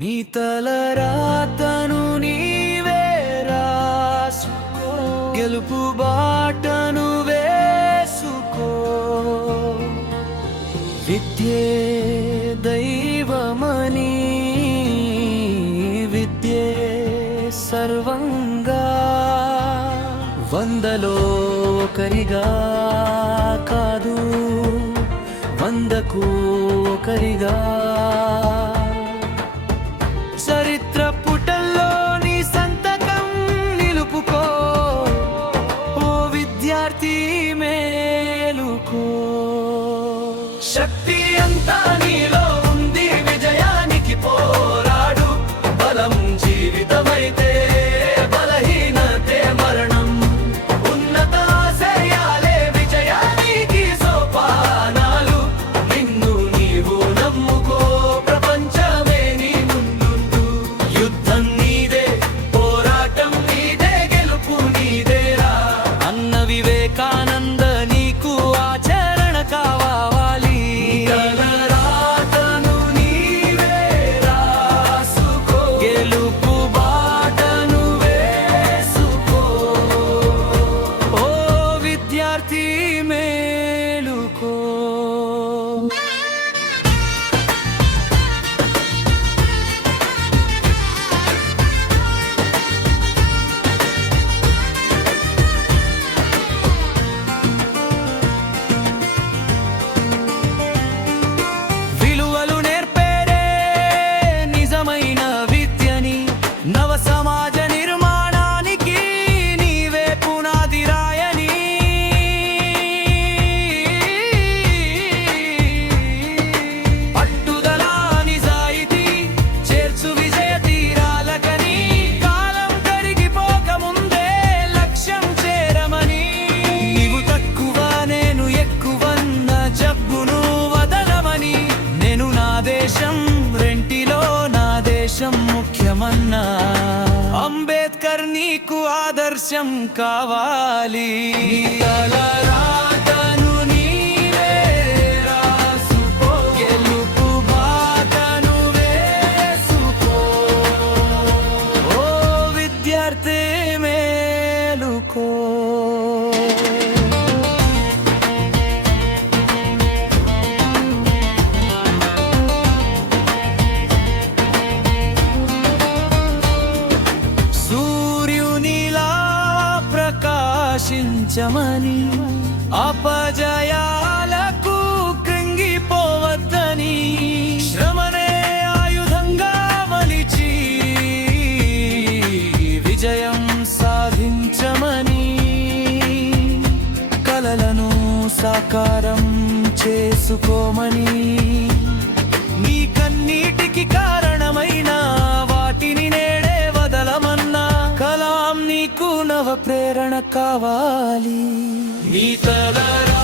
నీ తలరాతను నీవే రాసుకో, గెలుపు బాటను వేసుకో. విద్యే దైవమని, విద్యే సర్వంగా, వందలో ఒకరిగా కాదు, వందకు ఒకరిగా. చరిత్ర పుటల్లో నీ సంతకం నిలుపుకో, ఓ విద్యార్థి మేలుకో. శక్తి అంతా నీలో ఉంది, విజయానికి పోరాడు. బలం జీవితమైతే బలహీనతే మరణం. ఉన్నత ఆశయాలే విజయానికి సోపానాలు. నిన్ను నీవు నమ్ముకో, ప్రపంచమే నీ ముందుండు. యుద్ధం నీదే, పోరాటం నీదే, గెలుపు నీదేరా. అన్న వివేకానంద నీకు ఆచరణ కావాలి. తలరాతను నీవే రాసుకో, గెలుపు బాటను వేసుకో. ఓ విద్యార్థి మేలుకో. విలువలు నేర్పేరే నిజమైన విద్యని, నవ సమాజ నిర్మాణానికి నీవే పునాది రాయని. పట్టుదల నిజాయితీ చేర్చు విజయ తీరాలకని, కాలం కరిగిపోకముందే లక్ష్యం చేరమని. నీవు తక్కువ నేను ఎక్కువన్న జబ్బును వదలమని. నేను నా దేశం రెంటిలో నా దేశం ముఖ్యమన్నా. అంబేద్కర్ నీకు ఆదర్శం కావాలి. తలరాతను నీవే రాసుకో, గెలుపు బాటను వేసుకో. ఓ విద్యార్థి మేలుకో. సూర్యునిలా ప్రకాశించమని, అపజయాలకు కృంగిపోవద్దని. శ్రమనే ఆయుధంగా మలిచి విజయం సాధించమని. కలలను సాకారం చేసుకోమని. నీ కన్నీటికి కారణమైన వాటిని నేడే వదలమన్నా. కలాం నీకు నవ ప్రేరణ కావాలి. నీ తలరా